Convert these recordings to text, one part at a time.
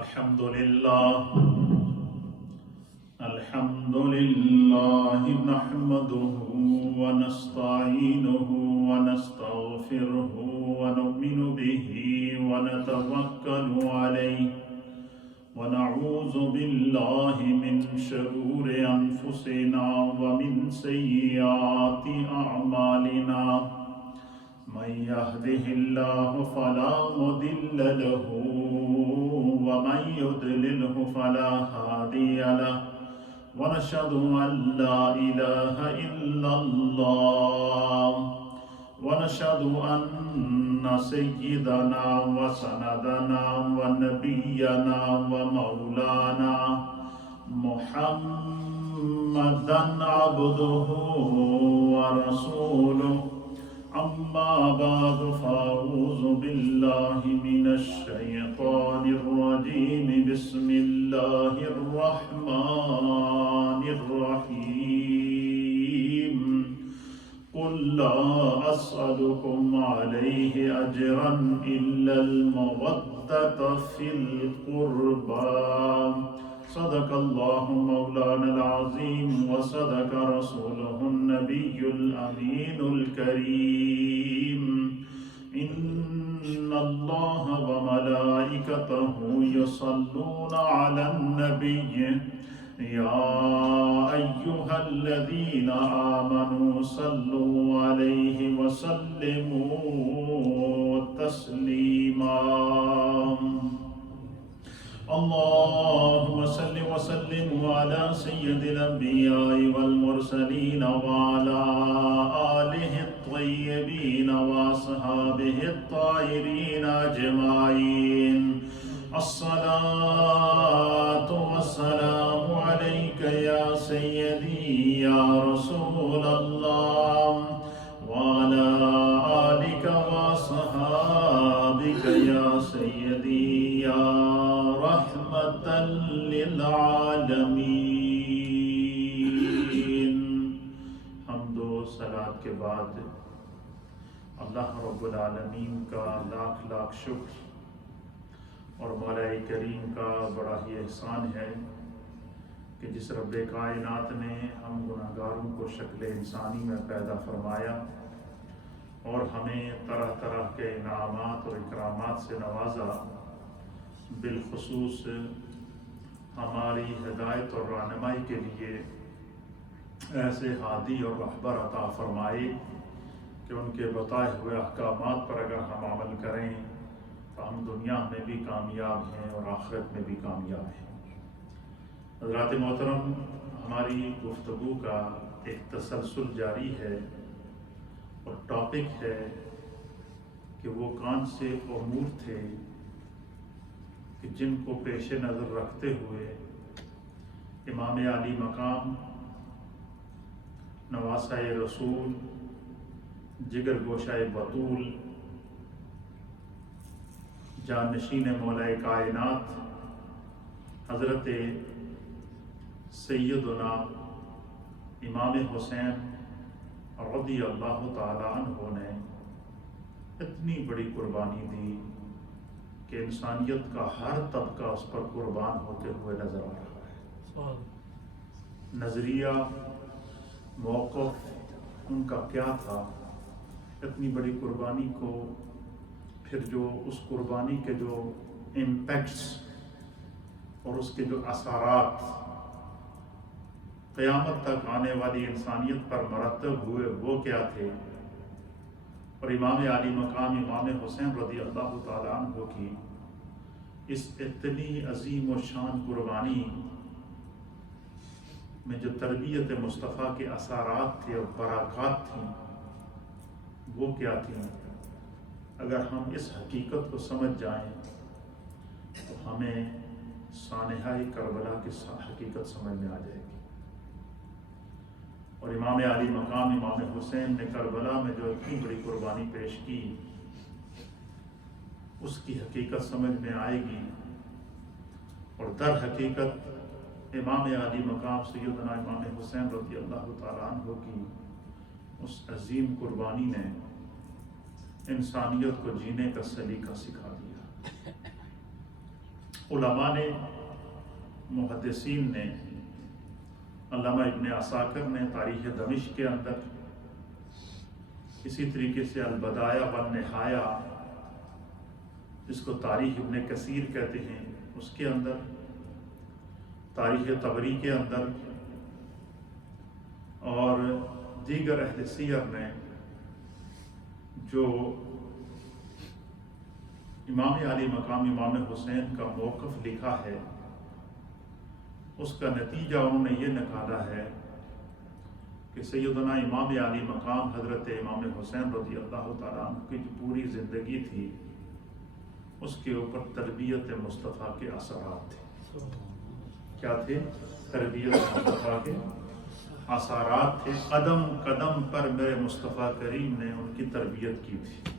الحمد لله نحمده ونستعينه ونستغفره ونؤمن به ونتوكل عليه ونعوذ بالله من شرور أنفسنا ومن سيئات أعمالنا من يهده الله فلا مضل له ومن يضلله فلا هادي له ونشهد أن لا إله إلا الله ونشهد أن سيدنا وسندنا ونبينا ومولانا محمدا عبده ورسوله أما بعد فأعوذ بالله من الشيطان الرجيم بسم الله الرحمن الرحيم قل لا أسألكم عليه أجرا إلا المودة في القربى صدق الله مولانا العظيم وصدق رسوله النبي الأمين الكريم إن الله وملائكته يصلون على النبي يا أيها الذين آمنوا صلوا عليه وسلموا تسليما اللهم صل وسلم على سيد الأنبياء والمرسلين وعلى آله الطيبين وأصحابه الطاهرين أجمعين الصلاة والسلام عليك يا سيدي يا رسول الله وعلى آلك وصحابك يا سيدي يا رحمة للعالمين. حمد و صلاۃ کے بعد اللہ رب العالمین کا لاکھ لاکھ شکر اور مولا کریم کا بڑا ہی احسان ہے کہ جس رب کائنات نے ہم گناہگاروں کو شکل انسانی میں پیدا فرمایا اور ہمیں طرح طرح کے انعامات اور اکرامات سے نوازا، بالخصوص ہماری ہدایت اور رہنمائی کے لیے ایسے ہادی اور رہبر عطا فرمائے کہ ان کے بتائے ہوئے احکامات پر اگر ہم عمل کریں تو ہم دنیا میں بھی کامیاب ہیں اور آخرت میں بھی کامیاب ہیں. حضرات محترم، ہماری گفتگو کا ایک تسلسل جاری ہے اور ٹاپک ہے کہ وہ کون سے امور تھے کہ جن کو پیش نظر رکھتے ہوئے امام علی مقام، نواسہ رسول، جگر گوشہ بطول، جانشین مولا کائنات حضرت سیدنا امام حسین رضی اللہ تعالی عنہ نے اتنی بڑی قربانی دی کہ انسانیت کا ہر طبقہ اس پر قربان ہوتے ہوئے نظر آ رہا ہے. نظریہ، موقف ان کا کیا تھا؟ اتنی بڑی قربانی کو پھر جو اس قربانی کے جو امپیکٹس اور اس کے جو اثرات قیامت تک آنے والی انسانیت پر مرتب ہوئے وہ کیا تھے؟ اور امام علی مقام امام حسین رضی اللہ تعالیٰ عنہ کی اس اتنی عظیم و شان قربانی میں جو تربیت مصطفیٰ کے اثرات تھے اور برکات تھیں وہ کیا تھیں؟ اگر ہم اس حقیقت کو سمجھ جائیں تو ہمیں سانحہ کربلا کی حقیقت سمجھ میں آ جائے گی. اور امام علی مقام امام حسین نے کربلا میں جو اتنی بڑی قربانی پیش کی اس کی حقیقت سمجھ میں آئے گی. اور در حقیقت امام علی مقام سیدنا امام حسین رضی اللہ تعالیٰ عنہ کی اس عظیم قربانی نے انسانیت کو جینے کا سلیقہ سکھا دیا. علماء نے، محدثین نے، علامہ ابن عساکر نے تاریخ دمشق کے اندر، اسی طریقے سے البدایہ والنہایہ جس کو تاریخ ابن کثیر کہتے ہیں اس کے اندر، تاریخ طبری کے اندر اور دیگر اہل سیر نے جو امام علی مقام امام حسین کا موقف لکھا ہے، اس کا نتیجہ انہوں نے یہ نکالا ہے کہ سیدنا امام علی مقام حضرت امام حسین رضی اللہ تعالیٰ عنہ کی جو پوری زندگی تھی اس کے اوپر تربیت مصطفیٰ کے اثرات تھے۔ کیا تھے؟ تربیت مصطفیٰ کے اثرات تھے۔ قدم قدم پر میرے مصطفیٰ کریم نے ان کی تربیت کی تھی۔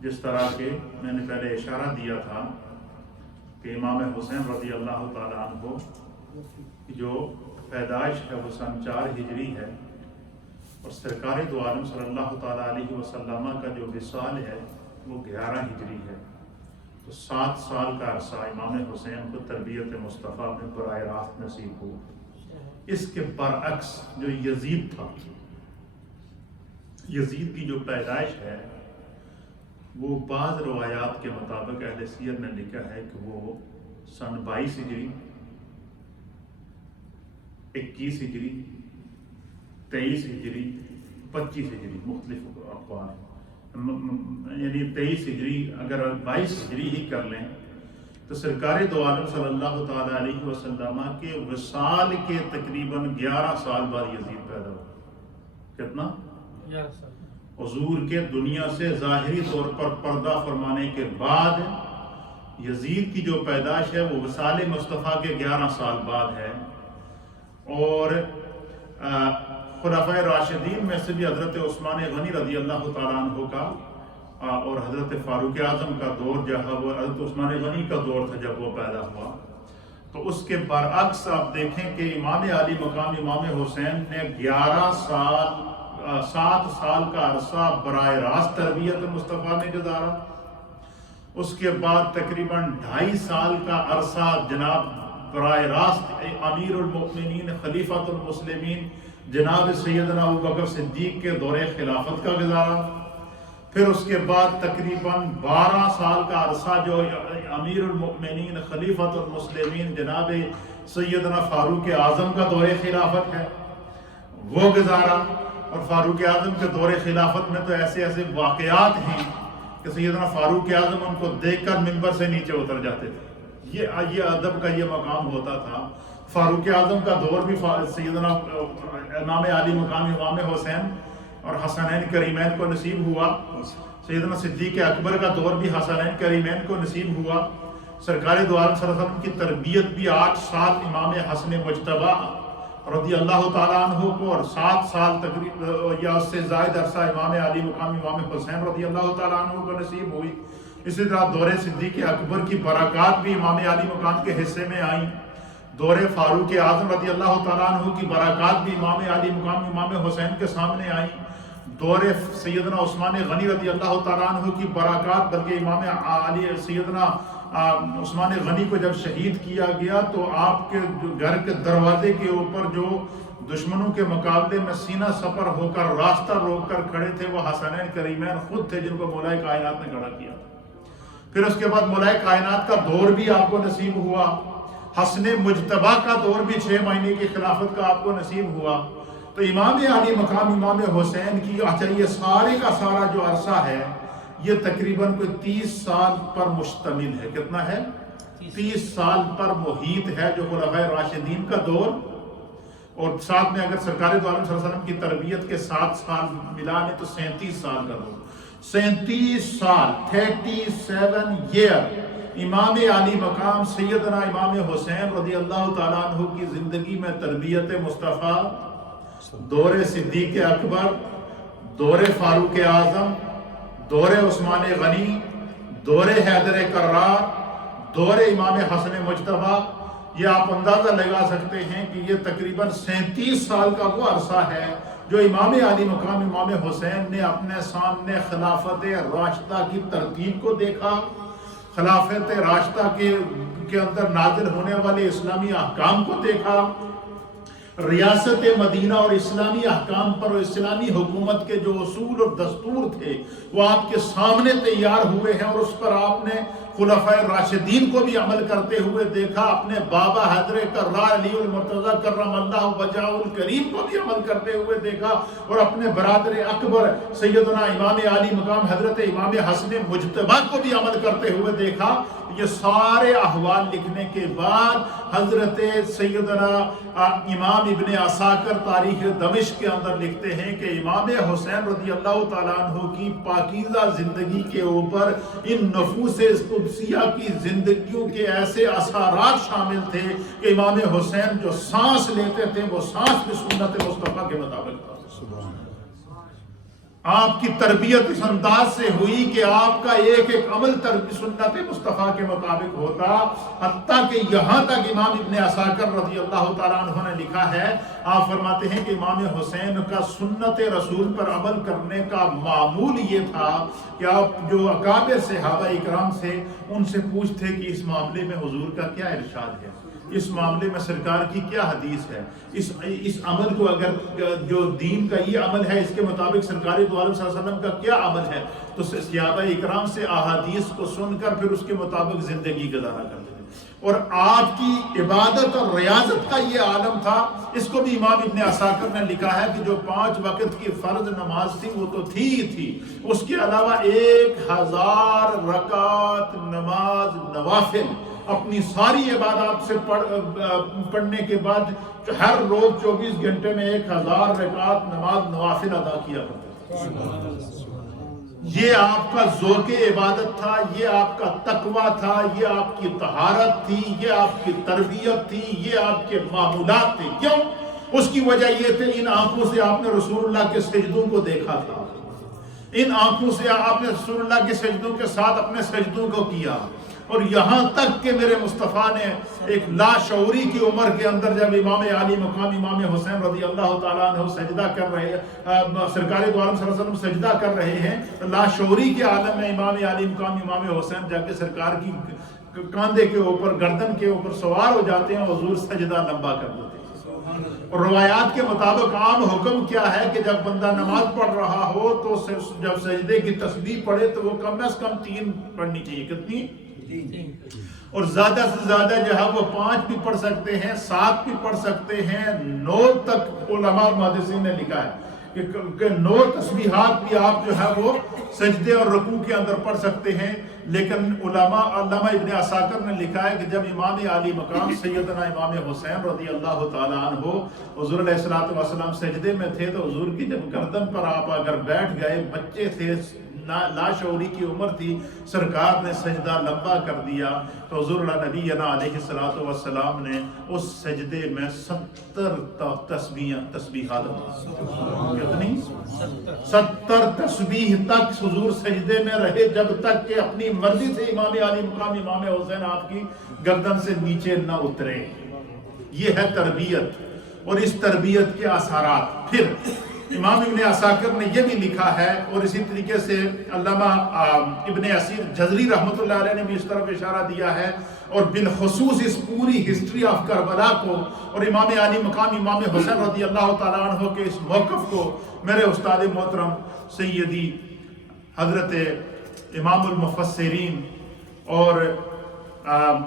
جس طرح کہ میں نے پہلے اشارہ دیا تھا کہ امام حسین رضی اللہ تعالیٰ عنہ جو پیدائش ہے وہ سن 4 ہجری ہے، اور سرکار دو عالم صلی اللہ تعالیٰ علیہ وسلم کا جو وصال ہے وہ 11 ہجری ہے۔ تو 7 سال کا عرصہ امام حسین کو تربیت مصطفیٰ میں براہ راست نصیب ہوا۔ اس کے برعکس جو یزید تھا، یزید کی جو پیدائش ہے وہ بعض روایات کے مطابق اہل سیر نے لکھا ہے کہ وہ سن 22 ہجری، 21 ہجری، 23 ہجری، 25 ہجری، مختلف اقوال ہیں۔ یعنی 23 ہجری اگر 22 ہجری ہی کر لیں تو سرکار دو عالم صلی اللہ تعالیٰ علیہ وسلم کے وصال کے تقریباً 11 سال بعد یزید پیدا ہوا۔ کتنا؟ 11 سال۔ حضور کے دنیا سے ظاہری طور پر پردہ فرمانے کے بعد یزید کی جو پیدائش ہے وہ وصال مصطفیٰ کے 11 سال بعد ہے، اور خلفائے راشدین میں سے بھی حضرت عثمان غنی رضی اللہ تعالیٰ عنہ کا اور حضرت فاروق اعظم کا دور جہاں وہ حضرت عثمان غنی کا دور تھا جب وہ پیدا ہوا، تو اس کے برعکس آپ دیکھیں کہ امام علی مقام امام حسین نے 7 سال کا عرصہ براہ راست تربیت مصطفیٰ میں گزارا۔ اس کے بعد تقریباً 2.5 سال کا عرصہ جناب براہ راست امیر المؤمنین خلیفۃ المسلمین جناب سیدنا ابوبکر صدیق کے دور خلافت کا گزارا۔ پھر اس کے بعد تقریباً 12 سال کا عرصہ جو امیر المؤمنین خلیفۃ المسلمین جناب سیدنا فاروق اعظم کا دور خلافت ہے وہ گزارا۔ اور فاروق اعظم کے دور خلافت میں تو ایسے ایسے واقعات ہیں کہ سیدنا فاروق اعظم ان کو دیکھ کر منبر سے نیچے اتر جاتے تھے۔ یہ ادب کا یہ مقام ہوتا تھا۔ فاروق اعظم کا دور بھی سیدنا امام علی مقام امام حسین اور حسنین کریمین کو نصیب ہوا۔ سیدنا صدیق اکبر کا دور بھی حسنین کریمین کو نصیب ہوا۔ سرکار دو عالم صلی اللہ علیہ وسلم کی تربیت بھی 8 سال امام حسن مجتبی رضی اللہ تعالیٰ عنہ کو، اور 7 سال تقریباً یا اس سے زائد عرصہ امام علی مقام امام حسین رضی اللہ تعالیٰ عنہ کو نصیب ہوئی۔ اسی طرح دور صدیق اکبر کی برکات بھی امام علی مقام کے حصے میں آئیں۔ دور فاروق اعظم رضی اللہ تعالیٰ عنہ کی برکات بھی امام علی مقام امام حسین کے سامنے آئیں۔ دور سیدنا عثمان غنی رضی اللہ تعالیٰ عنہ کی برکات، بلکہ امام علی سیدنا عثمان غنی کو جب شہید کیا گیا تو آپ کے گھر کے دروازے کے اوپر جو دشمنوں کے مقابلے میں سینہ سپر ہو کر راستہ روک کر کھڑے تھے وہ حسنین کریمین خود تھے، جن کو مولا کائنات نے کھڑا کیا۔ پھر اس کے بعد مولا کائنات کا دور بھی آپ کو نصیب ہوا۔ حسن مجتبی کا دور بھی 6 مہینے کی خلافت کا آپ کو نصیب ہوا۔ تو امام علی مقام امام حسین کی یہ سارے کا سارا جو عرصہ ہے یہ تقریباً کوئی 30 سال پر مشتمل ہے۔ کتنا ہے؟ 30 سال پر محیط ہے، جو خلفائے راشدین کا دور، اور ساتھ میں اگر سرکار دو عالم صلی اللہ علیہ وسلم کی تربیت کے 7 سال ملا لیں تو 37 سال کا دور۔ 37 سال 37 ایئر امام علی مقام سیدنا امام حسین رضی اللہ تعالیٰ عنہ کی زندگی میں تربیت مصطفیٰ، دور صدیق اکبر، دور فاروق اعظم، دور عثمان غنی، دور حیدر کرار، دور امام حسن مجتبی، یہ آپ اندازہ لگا سکتے ہیں کہ یہ تقریباً 37 سال کا وہ عرصہ ہے جو امام علی مقام امام حسین نے اپنے سامنے خلافت راشدہ کی ترتیب کو دیکھا، خلافت راشدہ کے اندر نازل ہونے والے اسلامی احکام کو دیکھا، ریاست مدینہ اور اسلامی احکام پر اور اسلامی حکومت کے جو اصول اور دستور تھے وہ آپ کے سامنے تیار ہوئے ہیں، اور اس پر آپ نے خلفائے راشدین کو بھی عمل کرتے ہوئے دیکھا، اپنے بابا حضرت کرار علی المرتضی کرم اللہ وجہہ الکریم کو بھی عمل کرتے ہوئے دیکھا، اور اپنے برادر اکبر سیدنا امام عالی مقام حضرت امام حسن مجتبی کو بھی عمل کرتے ہوئے دیکھا۔ یہ سارے احوال لکھنے کے بعد حضرت سیدنا امام ابن عساکر تاریخ دمشق کے اندر لکھتے ہیں کہ امام حسین رضی اللہ تعالیٰ عنہ کی پاکیزہ زندگی کے اوپر ان نفوس قدسیہ کی زندگیوں کے ایسے اثرات شامل تھے کہ امام حسین جو سانس لیتے تھے وہ سانس بھی سنت مصطفیٰ کے مطابق تھا۔ آپ کی تربیت اس انداز سے ہوئی کہ آپ کا ایک ایک عمل سنت مصطفیٰ کے مطابق ہوتا، حتیٰ کہ یہاں تک امام ابن عساکر رضی اللہ تعالیٰ عنہ نے لکھا ہے، آپ فرماتے ہیں کہ امام حسین کا سنت رسول پر عمل کرنے کا معمول یہ تھا کہ آپ جو اکابر صحابہ اکرام سے ان سے پوچھتے کہ اس معاملے میں حضور کا کیا ارشاد ہے، اس معاملے میں سرکار کی کیا حدیث ہے، اس عمل کو اگر جو دین کا یہ عمل ہے اس کے مطابق سرکار دو عالم صلی اللہ علیہ وسلم کا کیا عمل ہے، تو صحابہ اکرام سے احادیث کو سن کر پھر اس کے مطابق زندگی گزارا کرتے تھے۔ اور آپ کی عبادت اور ریاضت کا یہ عالم تھا، اس کو بھی امام ابن عساکر نے لکھا ہے کہ جو 5 وقت کی فرض نماز تھی وہ تو تھی ہی تھی، اس کے علاوہ 1000 رکعت نماز نوافل اپنی ساری عبادات سے پڑھنے کے بعد ہر روز 24 گھنٹے میں 1000 رکعت نماز نوافل ادا کیا کرتے تھے۔ یہ آپ کا ذوق عبادت تھا، یہ آپ کا تقوی تھا، یہ آپ کی طہارت تھی، یہ آپ کی تربیت تھی، یہ آپ کے معمولات تھے۔ کیوں؟ اس کی وجہ یہ تھی ان آنکھوں سے آپ نے رسول اللہ کے سجدوں کو دیکھا تھا، ان آنکھوں سے آپ نے رسول اللہ کے سجدوں کے ساتھ اپنے سجدوں کو کیا، اور یہاں تک کہ میرے مصطفیٰ نے ایک لاشعوری کی عمر کے اندر جب امام عالی مقام امام حسین رضی اللہ تعالیٰ عنہ سجدہ کر رہے ہیں، سرکار دو عالم صلی اللہ علیہ وسلم سجدہ کر رہے ہیں، لاشعوری کے عالم میں امام عالی مقام امام حسین جا کے سرکار کی کاندھے کے اوپر گردن کے اوپر سوار ہو جاتے ہیں، حضور سجدہ لمبا کر دیتے ہیں۔ اور روایات کے مطابق عام حکم کیا ہے کہ جب بندہ نماز پڑھ رہا ہو تو جب سجدے کی تسبیح پڑھے تو وہ کم از کم 3 پڑھنی چاہیے۔ کتنی؟ اور زیادہ سے زیادہ جو ہے وہ 5 بھی پڑھ سکتے ہیں، 7 بھی پڑھ سکتے ہیں، 9 تک علماء محدثین نے لکھا ہے کہ 9 تسبیحات بھی آپ جو ہے وہ سجدے اور رکوع کے اندر پڑھ سکتے ہیں۔ لیکن علامہ ابن عساکر نے لکھا ہے کہ جب امام عالی مقام سیدنا امام حسین رضی اللہ تعالیٰ عنہ حضور علیہ الصلوۃ والسلام سجدے میں تھے تو حضور کی جب گردن پر آپ اگر بیٹھ گئے، بچے تھے، لاشعوری کی عمر تھی، سرکار نے سجدہ لمبا کر دیا تو حضور نبینا علیہ الصلوۃ والسلام نے اس سجدے میں 70 تسبیحات، کتنی؟ 70 تسبیح تک حضور سجدے میں رہے، جب تک کہ اپنی مرضی سے امام عالی مقام امام حسین آپ کی گردن سے نیچے نہ اترے۔ یہ ہے تربیت، اور اس تربیت کے اثرات۔ پھر امام ابن عساکر نے یہ بھی لکھا ہے، اور اسی طریقے سے علامہ ابن اسیر جزری رحمۃ اللہ علیہ نے بھی اس طرف اشارہ دیا ہے، اور بالخصوص اس پوری ہسٹری آف کربلا کو اور امام عالی مقام امام حسین رضی اللہ تعالیٰ عنہ کے اس موقف کو میرے استاد محترم سیدی حضرت امام المفسرین اور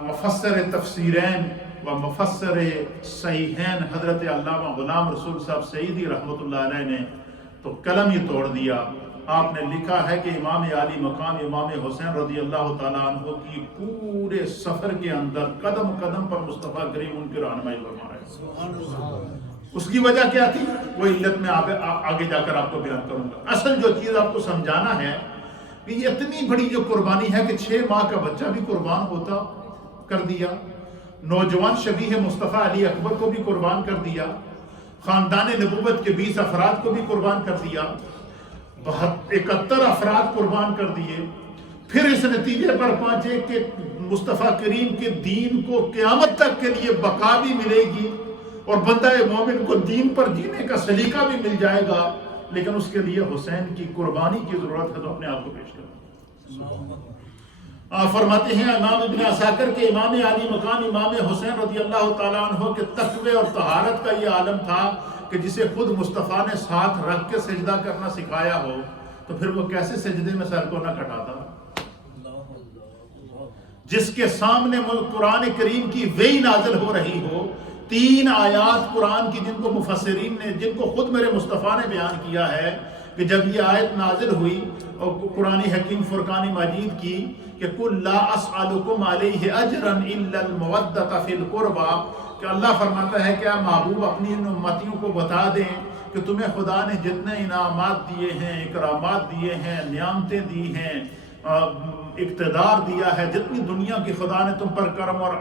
مفسر تفسیرین و مفسر صحیحین حضرت علامہ غلام رسول صاحب سعیدی رحمۃ اللہ علیہ نے تو قلم ہی توڑ دیا۔ آپ نے لکھا ہے کہ امام عالی مقام امام حسین رضی اللہ تعالیٰ عنہ کی پورے سفر کے اندر قدم قدم پر مصطفیٰ کریم ان کی رہنمائی فرما رہے ہیں۔ اس کی وجہ کیا تھی وہ علت میں آگے جا کر آپ کو بیان کروں گا۔ اصل جو چیز آپ کو سمجھانا ہے کہ یہ اتنی بڑی جو قربانی ہے کہ 6 ماہ کا بچہ بھی قربان ہوتا کر دیا، نوجوان شبیہ مصطفیٰ علی اکبر کو بھی قربان کر دیا، خاندان نبوت کے 20 افراد کو بھی قربان کر دیا، 71 افراد قربان کر دیے، پھر اس نتیجے پر پہنچے کہ مصطفیٰ کریم کے دین کو قیامت تک کے لیے بقا بھی ملے گی اور بندہ مومن کو دین پر جینے کا سلیقہ بھی مل جائے گا، لیکن اس کے لیے حسین کی قربانی کی ضرورت ہے۔ تو اپنے آپ کو پیش کریں۔ آپ فرماتے ہیں امام ابن عساکر کے امام علی مقام امام حسین رضی اللہ تعالیٰ عنہ کے تقوی اور طہارت کا یہ عالم تھا کہ جسے خود مصطفیٰ نے ساتھ رکھ کے سجدہ کرنا سکھایا ہو تو پھر وہ کیسے سجدے میں سر کو نہ کٹاتا؟ جس کے سامنے قرآن کریم کی وحی نازل ہو رہی ہو، 3 آیات قرآن کی جن کو مفسرین نے، جن کو خود میرے مصطفیٰ نے بیان کیا ہے کہ جب یہ آیت نازل ہوئی اور قرآن حکیم فرقان مجید کی کہ قُلْ لَا أَسْأَلُكُمْ عَلَيْهِ أَجْرًا إِلَّا الْمَوَدَّةَ فِي الْقُرْبَى، کہ اللہ فرماتا ہے کہ اے محبوب اپنی ان امتیوں کو بتا دیں کہ تمہیں خدا نے جتنے انعامات دیے ہیں، اکرامات دیے ہیں، نعمتیں دی ہیں، اقتدار دیا ہے، جتنی دنیا کی خدا نے تم پر کرم اور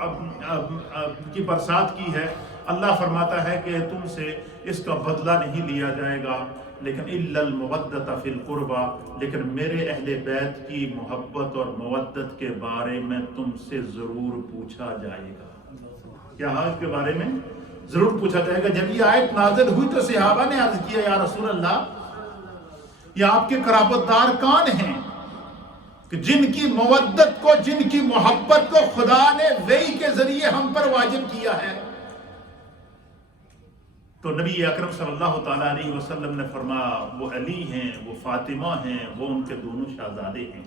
کی برسات کی ہے، اللہ فرماتا ہے کہ تم سے اس کا بدلہ نہیں لیا جائے گا، لیکن الا المودۃ فی القربى، لیکن میرے اہل بیت کی محبت اور مودت کے بارے میں تم سے ضرور پوچھا جائے گا۔ کیا اس کے بارے میں ضرور پوچھا جائے گا۔ جب یہ آیت نازل ہوئی تو صحابہ نے عرض کیا یا رسول اللہ، یہ آپ کے قرابت دار کون ہیں کہ جن کی مودت کو، جن کی محبت کو خدا نے وحی کے ذریعے ہم پر واجب کیا ہے؟ تو نبی اکرم صلی اللہ تعالیٰ علیہ وسلم نے فرمایا وہ علی ہیں، وہ فاطمہ ہیں، وہ ان کے دونوں شہزادے ہیں۔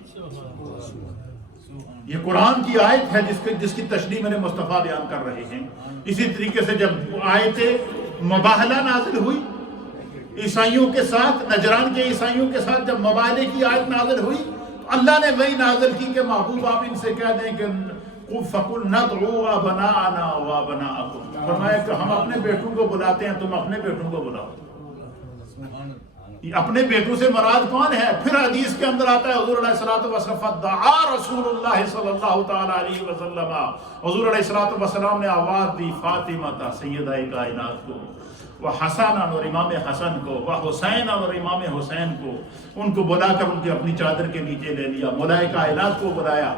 یہ قرآن کی آیت ہے جس کی تشریح میرے مصطفیٰ بیان کر رہے ہیں۔ اسی طریقے سے جب آیت مباہلہ نازل ہوئی عیسائیوں کے ساتھ، نجران کے عیسائیوں کے ساتھ جب مباہلے کی آیت نازل ہوئی، اللہ نے وہی نازل کی کہ محبوب آپ ان سے کہہ دیں کہ فَقُلْ نَدْعُوا أَبْنَاءَنَا وَأَبْنَاءَكُمْ، فرمایا کہ ہم اپنے بیٹوں کو بلاتے ہیں، تم اپنے بیٹوں کو بلاؤ۔ اپنے بیٹوں سے مراد کون ہے؟ پھر حدیث کے اندر آتا ہے حضور علیہ الصلوۃ والسلام فدعا رسول اللہ صلی اللہ تعالی علیہ وسلم، حضور علیہ الصلوۃ والسلام نے آواز دی فاطمہ سیدہ کائنات کو، وہ حسن اور امام حسن کو، وہ حسین اور امام حسین کو، ان کو بلا کر ان کی اپنی چادر کے نیچے لے لیا، مولائے کائنات کو بلایا،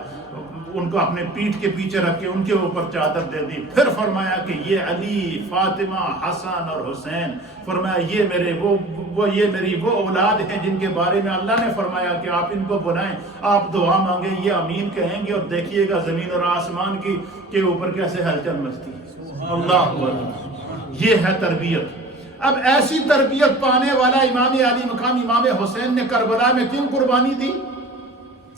ان کو اپنے پیٹھ کے پیچھے رکھ کے ان کے اوپر چادر دے دی، پھر فرمایا کہ یہ علی، فاطمہ، حسن اور حسین، فرمایا یہ میری وہ اولاد ہیں جن کے بارے میں اللہ نے فرمایا کہ آپ ان کو بلائیں، آپ دعا مانگیں، یہ امین کہیں گے، اور دیکھیے گا زمین اور آسمان کے اوپر کیسے ہلچل مچتی ہے۔ اللہ اکبر، یہ ہے تربیت۔ اب ایسی تربیت پانے والا امام علی مقام امام حسین نے کربلا میں کیوں قربانی دی؟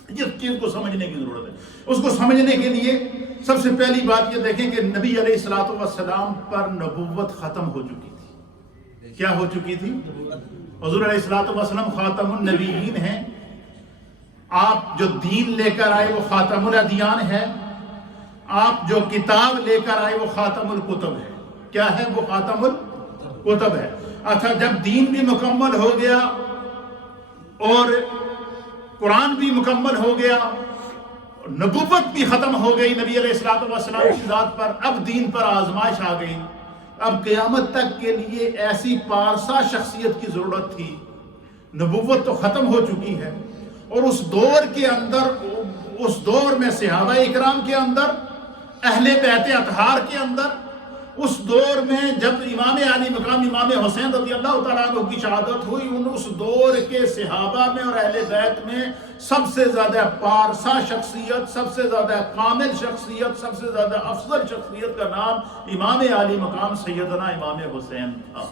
جس چیز کو سمجھنے کی ضرورت ہے، اس کو سمجھنے کے لیے سب سے پہلی بات یہ دیکھیں کہ نبی علیہ الصلوۃ والسلام پر نبوت ختم ہو چکی تھی۔ کیا ہو چکی تھی؟ حضور علیہ الصلوۃ والسلام خاتم النبیین ہیں، آپ جو دین لے کر آئے وہ خاتم الادیان ہے، آپ جو کتاب لے کر آئے وہ خاتم الکتب ہے۔ کیا ہے؟ وہ خاتم الکتب ہے۔ اچھا، جب دین بھی مکمل ہو گیا اور قرآن بھی مکمل ہو گیا، نبوت بھی ختم ہو گئی نبی علیہ الصلوۃ والسلام کی ذات پر، اب دین پر آزمائش آ گئی۔ اب قیامت تک کے لیے ایسی پارسا شخصیت کی ضرورت تھی۔ نبوت تو ختم ہو چکی ہے، اور اس دور کے اندر، اس دور میں صحابہ اکرام کے اندر، اہل بیت اطہار کے اندر، اس دور میں جب امام علی مقام امام حسین رضی اللہ تعالیٰ عنہ کی شہادت ہوئی، اس دور کے صحابہ میں اور اہل بیت میں سب سے زیادہ پارسا شخصیت، سب سے زیادہ کامل شخصیت، سب سے زیادہ افضل شخصیت کا نام امام علی مقام سیدنا امام حسین تھا۔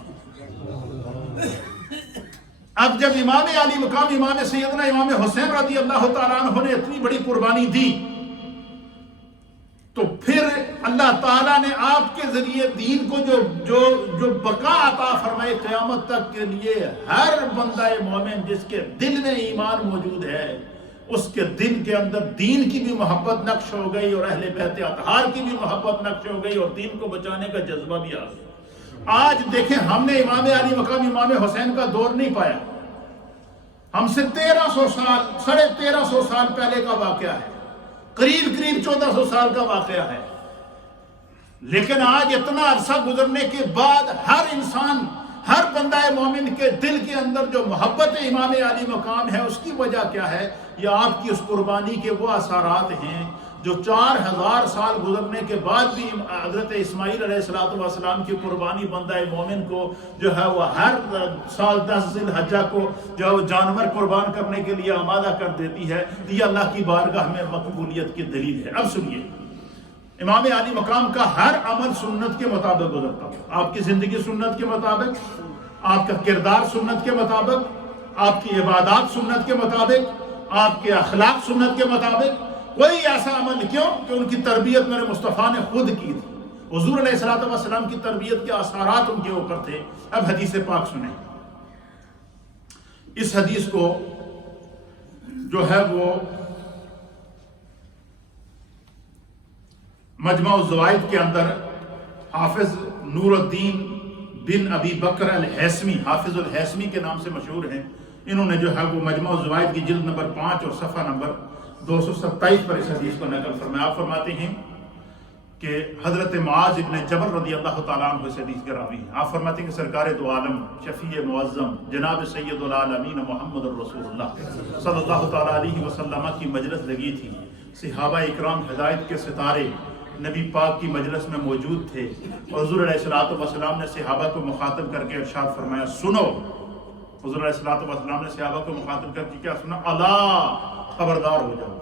اب جب امام علی مقام امام سیدنا امام حسین رضی اللہ تعالیٰ عنہ نے اتنی بڑی قربانی دی، تو پھر اللہ تعالیٰ نے آپ کے ذریعے دین کو جو بقا عطا فرمائے قیامت تک کے لیے، ہر بندہ مومن جس کے دل میں ایمان موجود ہے، اس کے دل کے اندر دین کی بھی محبت نقش ہو گئی، اور اہل بیت اطہار کی بھی محبت نقش ہو گئی، اور دین کو بچانے کا جذبہ بھی آ گیا۔ آج دیکھیں، ہم نے امام علی مقام امام حسین کا دور نہیں پایا، ہم سے 1300 سال، 1350 سال پہلے کا واقعہ ہے، قریب 1400 سال کا واقعہ ہے۔ لیکن آج اتنا عرصہ گزرنے کے بعد ہر انسان، ہر بندہ مومن کے دل کے اندر جو محبت امام علی مقام ہے، اس کی وجہ کیا ہے؟ یہ آپ کی اس قربانی کے وہ اثرات ہیں جو 4000 سال گزرنے کے بعد بھی حضرت اسماعیل علیہ السلام کی قربانی بندہ مومن کو جو ہے وہ ہر سال 10 ذی الحجہ کو جو ہے جانور قربان کرنے کے لیے آمادہ کر دیتی ہے، یہ اللہ کی بارگاہ میں مقبولیت کی دلیل ہے۔ اب سنیے، امام عالی مقام کا ہر عمل سنت کے مطابق گزرتا ہے۔ آپ کی زندگی سنت کے مطابق، آپ کا کردار سنت کے مطابق، آپ کی عبادات سنت کے مطابق، آپ کے اخلاق سنت کے مطابق۔ کوئی ایسا عمل کیوں کہ ان کی تربیت میرے مصطفیٰ نے خود کی تھی، حضور علیہ السلام کی تربیت کے اثرات ان کے اوپر تھے۔ اب حدیث پاک سنیں، اس حدیث کو جو ہے وہ مجمع الزوائد کے اندر حافظ نور الدین بن ابی بکر الحیثمی، حافظ الحیثمی کے نام سے مشہور ہیں، انہوں نے جو ہے وہ مجمع الزوائد کی جلد نمبر 5 اور صفحہ نمبر 227 پر اس حدیث کو نقل فرمایا۔ آپ فرماتے ہیں کہ حضرت معاذ ابن جبل رضی اللہ تعالیٰ عنہ اس حدیث کے راوی ہیں۔ آپ فرماتے ہیں کہ سرکار دو عالم شفیع معظم جناب سید العالمین محمد الرسول اللہ صلی اللہ تعالیٰ علیہ وسلم کی مجلس لگی تھی، صحابہ اکرام ہدایت کے ستارے نبی پاک کی مجلس میں موجود تھے، اور حضور علیہ السلام نے صحابہ کو مخاطب کر کے ارشاد فرمایا، سنو۔ حضور علیہ السلام نے صحابہ کو مخاطب کر کے کیا سنا؟ الا، خبردار ہو جاؤ،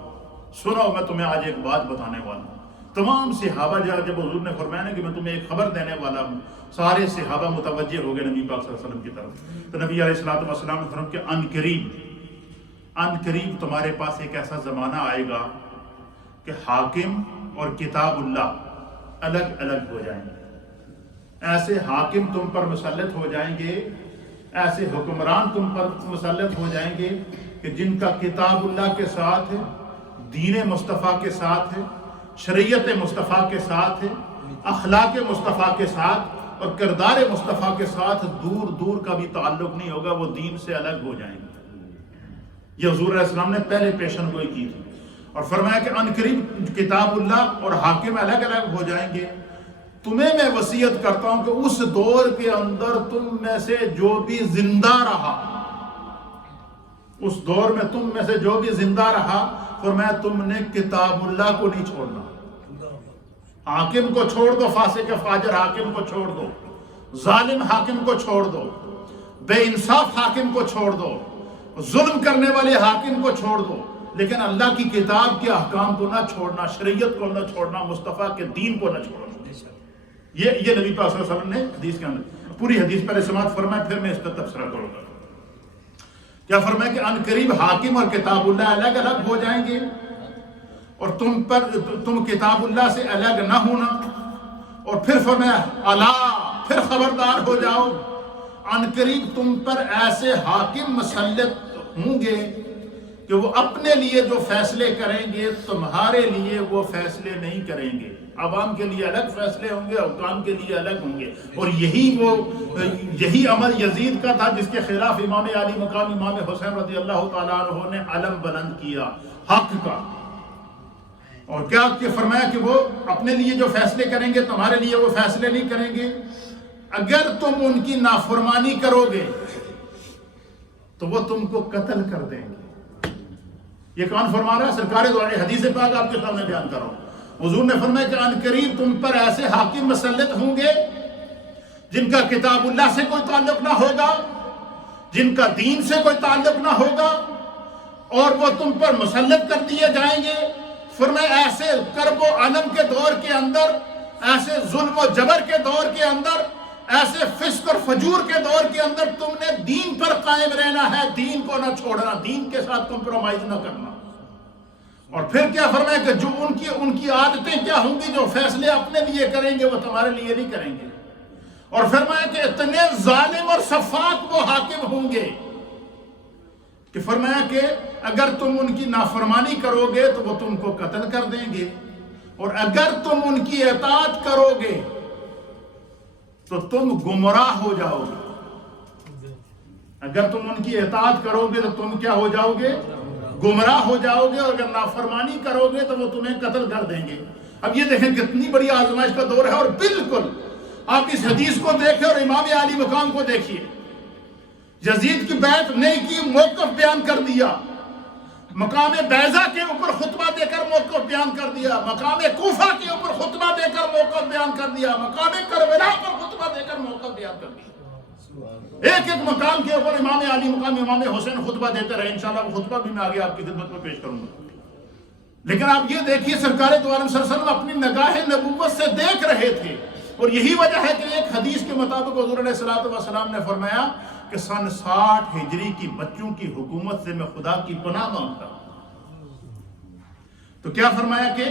سنو میں تمہیں آج ایک بات بتانے والا ہوں۔ تمام صحابہ جب حضور نے فرمایا کہ میں تمہیں ایک خبر دینے والا ہوں، سارے صحابہ متوجہ ہو گئے نبی پاک صلی اللہ علیہ وسلم کی طرف۔ تو نبی علیہ السلام نے فرمایا کہ ان قریب تمہارے پاس ایک ایسا زمانہ آئے گا کہ حاکم اور کتاب اللہ الگ الگ ہو جائیں گے۔ ایسے حاکم تم پر مسلط ہو جائیں گے، ایسے حکمران تم پر مسلط ہو جائیں گے کہ جن کا کتاب اللہ کے ساتھ ہے، دین مصطفیٰ کے ساتھ ہے، شریعت مصطفیٰ کے ساتھ ہے، اخلاق مصطفیٰ کے ساتھ اور کردار مصطفیٰ کے ساتھ دور دور کا بھی تعلق نہیں ہوگا، وہ دین سے الگ ہو جائیں گے۔ یہ حضور علیہ السلام نے پہلے پیشن گوئی کی تھی، اور فرمایا کہ ان قریب کتاب اللہ اور حاکم الگ الگ ہو جائیں گے۔ تمہیں میں وصیت کرتا ہوں کہ اس دور کے اندر تم میں سے جو بھی زندہ رہا، اس دور میں تم میں سے جو بھی زندہ رہا، فرمایا تم نے کتاب اللہ کو نہیں چھوڑنا۔ حاکم کو چھوڑ دو، فاسق فاجر حاکم کو چھوڑ دو، ظالم حاکم کو چھوڑ دو، بے انصاف حاکم کو چھوڑ دو، ظلم کرنے والے حاکم کو چھوڑ دو، لیکن اللہ کی کتاب کے احکام کو نہ چھوڑنا، شریعت کو نہ چھوڑنا، مصطفیٰ کے دین کو نہ چھوڑنا۔ یہ نبی پاک صلی اللہ علیہ وسلم نے حدیث کے اندر پوری حدیث پر سماعت فرمایا، پھر میں اس پر تبصرہ کروں گا۔ کیا فرمایا کہ ان قریب حاکم اور کتاب اللہ الگ الگ ہو جائیں گے، اور تم کتاب اللہ سے الگ نہ ہونا، اور پھر فرمایا الا، پھر خبردار ہو جاؤ، ان قریب تم پر ایسے حاکم مسلط ہوں گے کہ وہ اپنے لیے جو فیصلے کریں گے تمہارے لیے وہ فیصلے نہیں کریں گے۔ عوام کے لیے الگ فیصلے ہوں گے، حکام کے لیے الگ ہوں گے، اور یہی عمل یزید کا تھا جس کے خلاف امام عالی مقام امام حسین رضی اللہ تعالیٰ عنہ نے علم بلند کیا حق کا۔ اور کیا کہ فرمایا کہ وہ اپنے لیے جو فیصلے کریں گے تمہارے لیے وہ فیصلے نہیں کریں گے، اگر تم ان کی نافرمانی کرو گے تو وہ تم کو قتل کر دیں گے۔ یہ کون فرما رہا ہے؟ سرکار دو عالم، حدیث پاک آپ کے سامنے بیان کر رہا ہوں۔ حضور نے فرمایا کہ ان قریب تم پر ایسے حاکم مسلط ہوں گے جن کا کتاب اللہ سے کوئی تعلق نہ ہوگا، جن کا دین سے کوئی تعلق نہ ہوگا، اور وہ تم پر مسلط کر دیے جائیں گے۔ فرمایا ایسے کرب و علم کے دور کے اندر، ایسے ظلم و جبر کے دور کے اندر، ایسے فسق اور فجور کے دور کے اندر تم نے دین پر قائم رہنا ہے، دین کو نہ چھوڑنا، دین کے ساتھ کمپرومائز نہ کرنا۔ اور پھر کیا فرمایا کہ جو ان کی عادتیں کیا ہوں گی، جو فیصلے اپنے لیے کریں گے وہ تمہارے لیے نہیں کریں گے۔ اور فرمایا کہ اتنے ظالم اور سفاک وہ حاکم ہوں گے کہ فرمایا کہ اگر تم ان کی نافرمانی کرو گے تو وہ تم کو قتل کر دیں گے، اور اگر تم ان کی اطاعت کرو گے تو تم گمراہ ہو جاؤ گے۔ اگر تم ان کی اطاعت کرو گے تو تم کیا ہو جاؤ گے؟ گمراہ ہو جاؤ گے، اور اگر نافرمانی کرو گے تو وہ تمہیں قتل کر دیں گے۔ اب یہ دیکھیں کتنی بڑی آزمائش کا دور ہے، اور بالکل آپ اس حدیث کو دیکھیں اور امام عالی مقام کو دیکھیے۔ یزید کی بیعت نہیں کی، موقف بیان کر دیا، مقام بیضا کے اوپر خطبہ دے کر موقف بیان کر دیا، مقام کوفہ کے اوپر خطبہ دے کر موقف بیان کر دیا، مقام کربلا پر خطبہ دے کر موقف بیان کر دیا۔ ایک ایک مقام کے اوپر امام علی مقام امام حسین خطبہ دیتے رہے۔ انشاءاللہ وہ خطبہ بھی میں آگے آپ کی خدمت میں پیش کروں گا۔ لیکن آپ یہ دیکھیے سرکار دو عالم صلی اللہ علیہ وسلم اپنی نگاہ نبوت سے دیکھ رہے تھے، اور یہی وجہ ہے کہ ایک حدیث کے مطابق حضور علیہ السلام نے فرمایا کہ سن 60 ہجری کی بچوں کی حکومت سے میں خدا کی پناہ مانگتا ہوں۔ تو کیا فرمایا کہ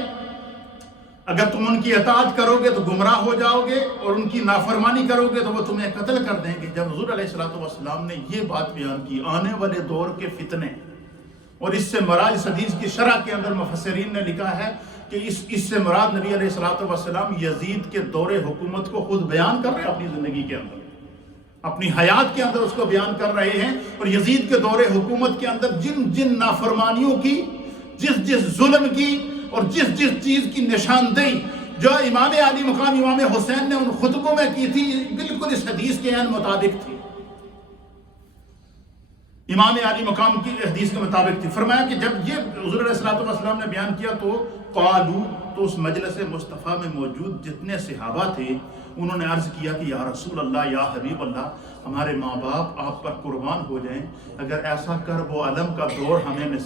اگر تم ان کی اطاعت کرو گے تو گمراہ ہو جاؤ گے، اور ان کی نافرمانی کرو گے تو وہ تمہیں قتل کر دیں گے۔ جب حضور علیہ السلام نے یہ بات بیان کی، آنے والے دور کے فتنے، اور اس سے مراد اس حدیث کی شرح کے اندر مفسرین نے لکھا ہے کہ اس سے مراد نبی علیہ السلام یزید کے دور حکومت کو خود بیان کر رہے ہیں، اپنی زندگی کے اندر، اپنی حیات کے اندر اس کو بیان کر رہے ہیں۔ اور یزید کے دور حکومت کے اندر جن جن نافرمانیوں کی، جس ظلم کی اور جس چیز کی نشاندہی جو امام علی مقام امام حسین نے ان خطبوں میں کی تھی، بالکل اس حدیث کے عین مطابق تھی، امام علی مقام کی حدیث کے مطابق تھی۔ فرمایا کہ جب یہ حضور علیہ السلام نے بیان کیا تو قالو، تو اس مجلس مصطفیٰ میں موجود جتنے صحابہ تھے انہوں نے عرض کیا کہ یا رسول اللہ، یا حبیب اللہ، ہمارے ماں باپ آپ پر قربان ہو جائیں، اگر ایسا کرب و علم کا دور ہمیں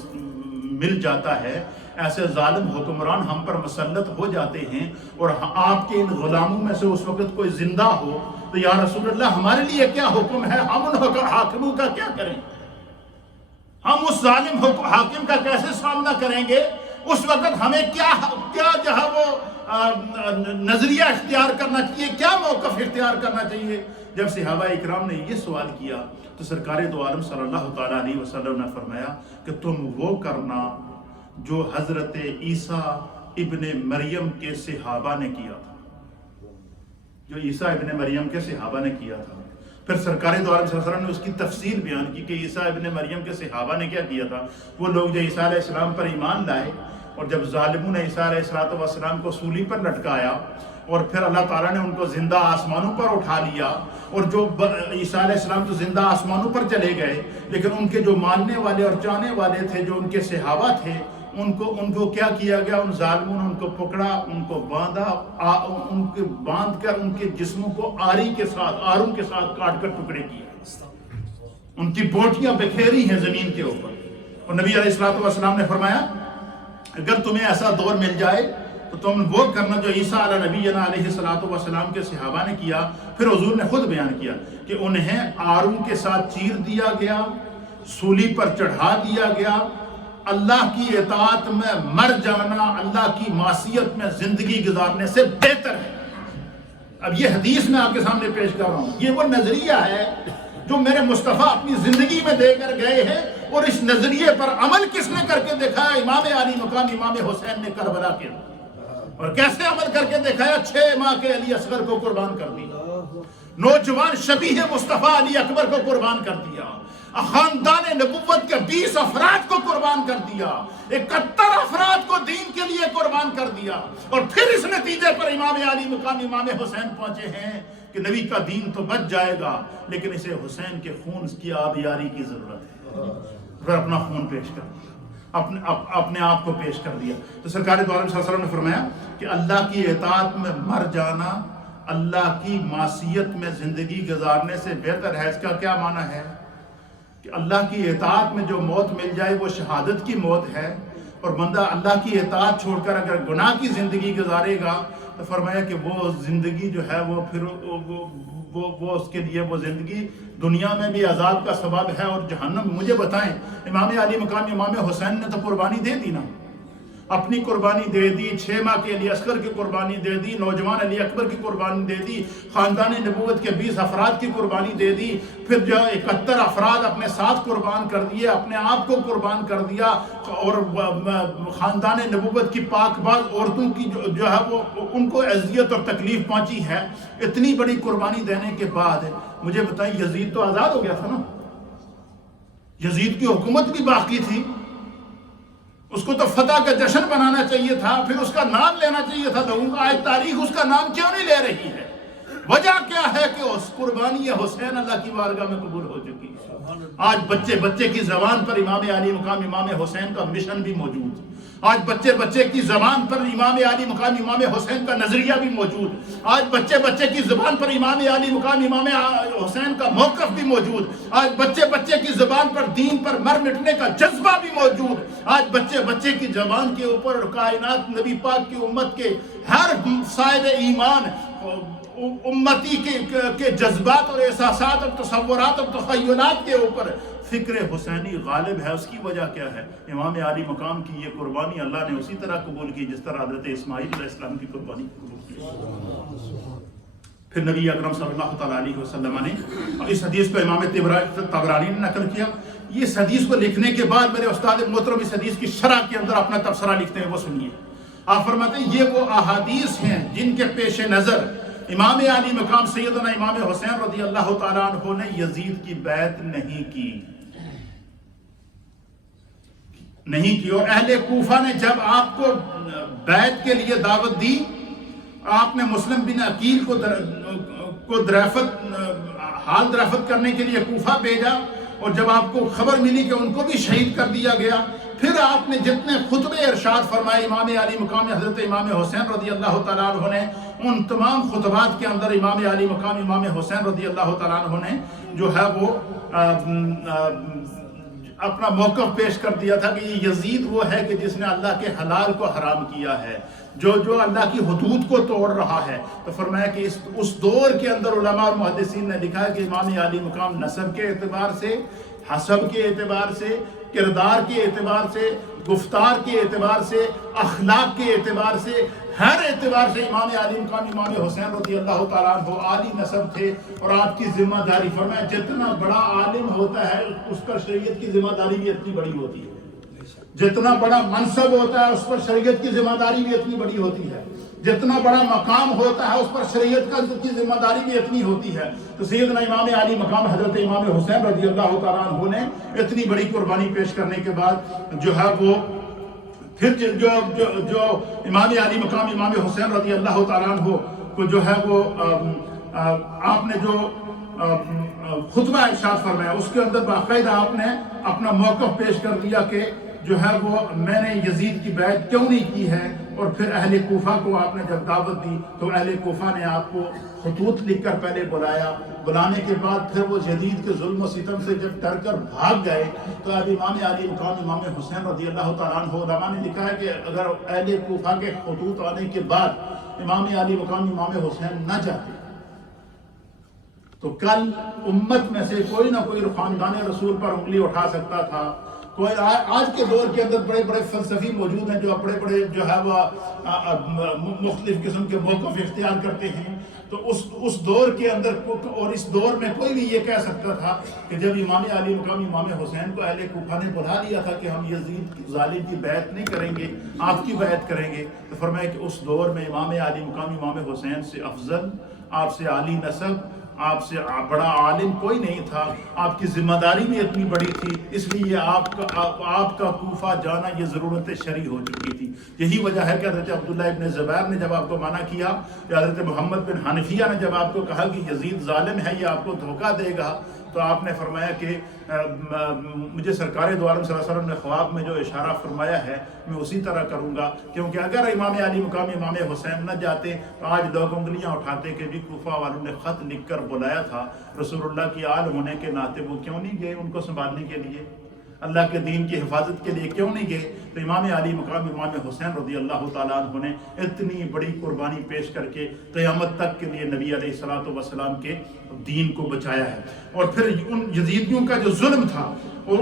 مل جاتا ہے، ایسے ظالم حکمران ہم پر مسلط ہو جاتے ہیں، اور آپ کے ان غلاموں میں سے اس وقت کوئی زندہ ہو، تو یا رسول اللہ ہمارے لیے کیا حکم ہے، ہم ان حاکموں کا کیا کریں، ہم اس ظالم حاکم کا کیسے سامنا کریں گے؟ اس وقت ہمیں کیا جو ہے وہ نظریہ اختیار کرنا چاہیے، کیا موقف اختیار کرنا چاہیے؟ جب صحابہ اکرام نے یہ سوال کیا تو سرکار دو عالم صلی اللہ تعالیٰ علیہ وسلم نے فرمایا کہ تم وہ کرنا جو حضرت عیسیٰ ابن مریم کے صحابہ نے کیا تھا، جو عیسیٰ ابن مریم کے صحابہ نے کیا تھا۔ پھر سرکار دو عالم صلی اللہ علیہ وسلم نے اس کی تفصیل بیان کی کہ عیسیٰ ابن مریم کے صحابہ نے کیا کیا تھا۔ وہ لوگ جو عیسیٰ علیہ السلام پر ایمان لائے، اور جب ظالموں نے عیسیٰ علیہ السلام کو سولی پر لٹکایا، اور پھر اللہ تعالیٰ نے ان کو زندہ آسمانوں پر اٹھا لیا، اور جو عیسیٰ علیہ السلام تو زندہ آسمانوں پر چلے گئے، لیکن ان کے جو ماننے والے اور چاہنے والے تھے، جو ان کے صحابہ تھے، ان کو کیا کیا گیا؟ ان ظالموں نے ان کو پکڑا، ان کو باندھ کر ان کے جسموں کو آروں کے ساتھ کاٹ کر ٹکڑے کیا، ان کی بوٹیاں بکھیری ہیں زمین کے اوپر۔ اور نبی علیہ السلام نے فرمایا اگر تمہیں ایسا دور مل جائے تو تم وہ کرنا جو عیسیٰ علیہ نبینا علیہ السلام کے صحابہ نے کیا۔ پھر حضور نے خود بیان کیا کہ انہیں آروں کے ساتھ چیر دیا گیا، سولی پر چڑھا دیا گیا، اللہ کی اطاعت میں مر جانا اللہ کی معصیت میں زندگی گزارنے سے بہتر ہے۔ اب یہ حدیث میں آپ کے سامنے پیش کر رہا ہوں، یہ وہ نظریہ ہے جو میرے مصطفیٰ اپنی زندگی میں دے کر گئے ہیں، اور اس نظریے پر عمل کس نے کر کے دکھایا؟ امام علی مقام امام حسین نے کربلا کے، اور کیسے عمل کر کے دکھایا؟ 6 ماہ کے علی اصغر کو قربان کر دیا، نوجوان شبیہ مصطفیٰ علی اکبر کو قربان کر دیا، خاندان نبوت کے 20 افراد کو قربان کر دیا، 71 افراد کو دین کے لیے قربان کر دیا، اور پھر اس نتیجے پر امام علی مقام امام حسین پہنچے ہیں کہ نبی کا دین تو بچ جائے گا لیکن اسے حسین کے خون کی آبیاری کی ضرورت ہے۔ پھر اپنا خون پیش کر دیا، اپنے آپ کو پیش کر دیا۔ تو سرکار دو عالم صلی اللہ علیہ وسلم نے فرمایا کہ اللہ کی اطاعت میں مر جانا اللہ کی معصیت میں زندگی گزارنے سے بہتر ہے۔ اس کا کیا معنی ہے کہ اللہ کی اطاعت میں جو موت مل جائے وہ شہادت کی موت ہے، اور بندہ اللہ کی اطاعت چھوڑ کر اگر گناہ کی زندگی گزارے گا تو فرمایا کہ وہ زندگی جو ہے وہ پھر وہ اس کے لیے وہ زندگی دنیا میں بھی عذاب کا سبب ہے اور جہنم۔ مجھے بتائیں، امام علی مقام امام حسین نے تو قربانی دے دی نا، اپنی قربانی دے دی، 6 ماہ کے علی اصغر کی قربانی دے دی، نوجوان علی اکبر کی قربانی دے دی، خاندان نبوت کے 20 افراد کی قربانی دے دی، پھر جو 71 افراد اپنے ساتھ قربان کر دیے، اپنے آپ کو قربان کر دیا، اور خاندان نبوت کی پاک باز عورتوں کی جو ہے وہ ان کو اذیت اور تکلیف پہنچی ہے۔ اتنی بڑی قربانی دینے کے بعد مجھے بتائیں، یزید تو آزاد ہو گیا تھا نا، یزید کی حکومت بھی باقی تھی، اس کو تو فتح کا جشن بنانا چاہیے تھا، پھر اس کا نام لینا چاہیے تھا لوگوں کا۔ آج تاریخ اس کا نام کیوں نہیں لے رہی ہے؟ وجہ کیا ہے کہ اس قربانی حسین اللہ کی بارگاہ میں قبول ہو چکی ہے۔ آج بچے بچے کی زبان پر امام علی مقام امام حسین کا مشن بھی موجود، آج بچے بچے کی زبان پر امام علی مقام امام حسین کا نظریہ بھی موجود، آج بچے بچے کی زبان پر امام علی مقام امام حسین کا موقف بھی موجود، آج بچے بچے کی زبان پر دین پر مر مٹنے کا جذبہ بھی موجود، آج بچے بچے کی زبان کے اوپر کائنات نبی پاک کی امت کے ہر صاحب ایمان امتی کے جذبات اور احساسات اور تصورات اور تخیلات کے اوپر فکر حسینی غالب ہے۔ اس کی وجہ کیا ہے؟ امام علی مقام کی یہ قربانی اللہ نے اسی طرح قبول کی جس طرح حضرت اسماعیل علیہ السلام کی قربانی قبول کی۔ پھر نبی اکرم صلی اللہ تعالیٰ علیہ وسلم نے اس حدیث کو امام طبرانی نے نقل کیا۔ اس حدیث کو لکھنے کے بعد میرے استاد محترم اس حدیث کی شرح کے اندر اپنا تبصرہ لکھتے ہیں، وہ سنیے۔ آپ فرماتے ہیں یہ وہ احادیث ہیں جن کے پیش نظر امام علی مقام سیدنا امام حسین رضی اللہ تعالیٰ عنہ نے یزید کی بیعت نہیں کی، اور اہل کوفہ نے جب آپ کو بیعت کے لیے دعوت دی، آپ نے مسلم بن عقیل کو حال درافت کرنے کے لیے کوفہ بھیجا، اور جب آپ کو خبر ملی کہ ان کو بھی شہید کر دیا گیا، پھر آپ نے جتنے خطبے ارشاد فرمائے امام علی مقام حضرت امام حسین رضی اللہ تعالیٰ عنہ نے، ان تمام خطبات کے اندر امام علی مقام امام حسین رضی اللہ تعالیٰ عنہ نے جو ہے وہ اپنا موقف پیش کر دیا تھا کہ یہ یزید وہ ہے کہ جس نے اللہ کے حلال کو حرام کیا ہے، جو اللہ کی حدود کو توڑ رہا ہے۔ تو فرمایا کہ اس دور کے اندر علماء اور محدثین نے لکھا ہے کہ امام علی مقام نسب کے اعتبار سے، حسب کے اعتبار سے، کردار کے اعتبار سے، گفتار کے اعتبار سے، اخلاق کے اعتبار سے، ہر اعتبار سے امام علی مقام امام حسین رضی اللہ تعالیٰ عنہ عالی نسب تھے، اور آپ کی ذمہ داری فرمایا جتنا بڑا عالم ہوتا ہے اس پر شریعت کی ذمہ داری بھی اتنی بڑی ہوتی ہے، جتنا بڑا منصب ہوتا ہے اس پر شریعت کی ذمہ داری بھی اتنی بڑی ہوتی ہے، جتنا بڑا مقام ہوتا ہے اس پر شریعت کی ذمہ داری بھی اتنی ہوتی ہے۔ تو سیدنا امام علی مقام حضرت امام حسین رضی اللہ تعالیٰ عنہ نے اتنی بڑی قربانی پیش کرنے کے بعد جو ہے وہ پھر جو امام علی مقام امام حسین رضی اللہ تعالیٰ عنہ کو جو ہے وہ آپ نے جو خطبہ ارشاد فرمایا اس کے اندر باقاعدہ آپ نے اپنا موقف پیش کر دیا کہ جو ہے وہ میں نے یزید کی بیعت کیوں نہیں کی ہے، اور پھر اہل کوفہ کو آپ نے جب دعوت دی تو اہل کوفہ نے آپ کو خطوط لکھ کر پہلے بلایا، بلانے کے بعد پھر وہ یزید کے ظلم و ستم سے جب ڈر کر بھاگ گئے تو اب امام علی مقام امام حسین رضی اللہ تعالیٰ عنہ علماء نے لکھا ہے کہ اگر اہل کوفہ کے خطوط آنے کے بعد امام علی مقام امام حسین نہ جاتے تو کل امت میں سے کوئی نہ کوئی خاندان رسول پر انگلی اٹھا سکتا تھا۔ کوئی آج کے دور کے اندر بڑے بڑے فلسفی موجود ہیں جو بڑے بڑے جو ہے وہ مختلف قسم کے موقف اختیار کرتے ہیں، تو اس دور کے اندر اور اس دور میں کوئی بھی یہ کہہ سکتا تھا کہ جب امام علی مقام امام حسین کو اہل کوفہ نے بلا لیا تھا کہ ہم یزید ظالم کی بیعت نہیں کریں گے، آپ کی بیعت کریں گے، تو فرمایا کہ اس دور میں امام علی مقام امام حسین سے افضل، آپ سے عالی نسب، آپ سے بڑا عالم کوئی نہیں تھا، آپ کی ذمہ داری بھی اتنی بڑی تھی، اس لیے آپ کا کوفہ جانا یہ ضرورت شرعی ہو چکی تھی۔ یہی وجہ ہے کہ حضرت عبداللہ ابن زبیر نے جب آپ کو منع کیا، یا حضرت محمد بن حنفیہ نے جب آپ کو کہا کہ یزید ظالم ہے، یہ آپ کو دھوکہ دے گا، تو آپ نے فرمایا کہ مجھے سرکار دو عالم صلی اللہ علیہ وسلم نے خواب میں جو اشارہ فرمایا ہے میں اسی طرح کروں گا، کیونکہ اگر امام علی مقام امام حسین نہ جاتے تو آج لوگ انگلیاں اٹھاتے کہ بھی کوفہ والوں نے خط لکھ کر بلایا تھا، رسول اللہ کی آل ہونے کے ناطے وہ کیوں نہیں گئے ان کو سنبھالنے کے لیے، اللہ کے دین کی حفاظت کے لیے کیوں نہیں گئے؟ تو امام علی مقام امام حسین رضی اللہ تعالیٰ عنہ نے اتنی بڑی قربانی پیش کر کے قیامت تک کے لیے نبی علیہ الصلوۃ والسلام کے دین کو بچایا ہے۔ اور پھر ان یزیدیوں کا جو ظلم تھا اور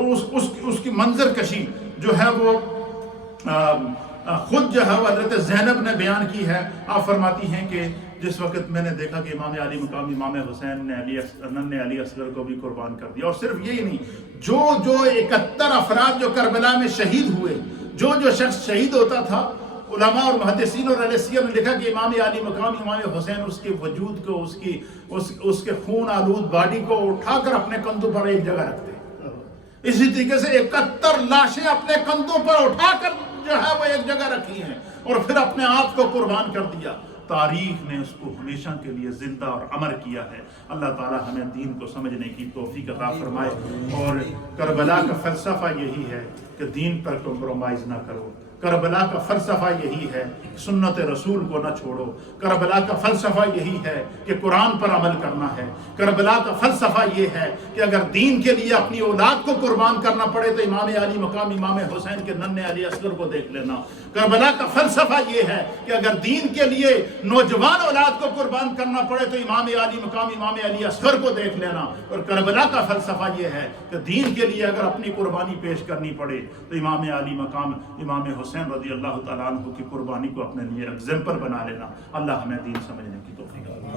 اس کی منظر کشی جو ہے وہ خود جو ہے وہ حضرت زینب نے بیان کی ہے۔ آپ فرماتی ہیں کہ جس وقت میں نے دیکھا کہ امام علی مقام امام حسین نے علی اصغر کو بھی قربان کر دیا، اور صرف یہی نہیں، جو 71 افراد جو کربلا میں شہید ہوئے، جو شخص شہید ہوتا تھا، علماء اور محدثین اور اہل سیر نے لکھا کہ امام علی مقام امام حسین اس کے وجود کو، اس کے خون آلود باڈی کو اٹھا کر اپنے کندھوں پر ایک جگہ رکھتے۔ اسی طریقے سے 71 لاشیں اپنے کندھوں پر اٹھا کر جو ہے وہ ایک جگہ رکھی ہیں، اور پھر اپنے آپ کو قربان کر دیا۔ تاریخ نے اس کو ہمیشہ کے لیے زندہ اور امر کیا ہے۔ اللہ تعالی ہمیں دین کو سمجھنے کی توفیق عطا فرمائے، اور کربلا کا فلسفہ یہی ہے کہ دین پر کمپرومائز نہ کرو۔ کربلا کا فلسفہ یہی ہے کہ سنت رسول کو نہ چھوڑو۔ کربلا کا فلسفہ یہی ہے کہ قرآن پر عمل کرنا ہے۔ کربلا کا فلسفہ یہ ہے کہ اگر دین کے لیے اپنی اولاد کو قربان کرنا پڑے تو امام علی مقام امام حسین کے ننھے علی اصغر کو دیکھ لینا۔ کربلا کا فلسفہ یہ ہے کہ اگر دین کے لیے نوجوان اولاد کو قربان کرنا پڑے تو امام علی مقام امام علی اصغر کو دیکھ لینا۔ اور کربلا کا فلسفہ یہ ہے کہ دین کے لیے اگر اپنی قربانی پیش کرنی پڑے تو امام علی مقام امام حسین رضی اللہ تعالیٰ عنہ کی قربانی کو اپنے لیے ایگزامپل بنا لینا۔ اللہ ہمیں دین سمجھنے کی توفیق عطا فرمائے۔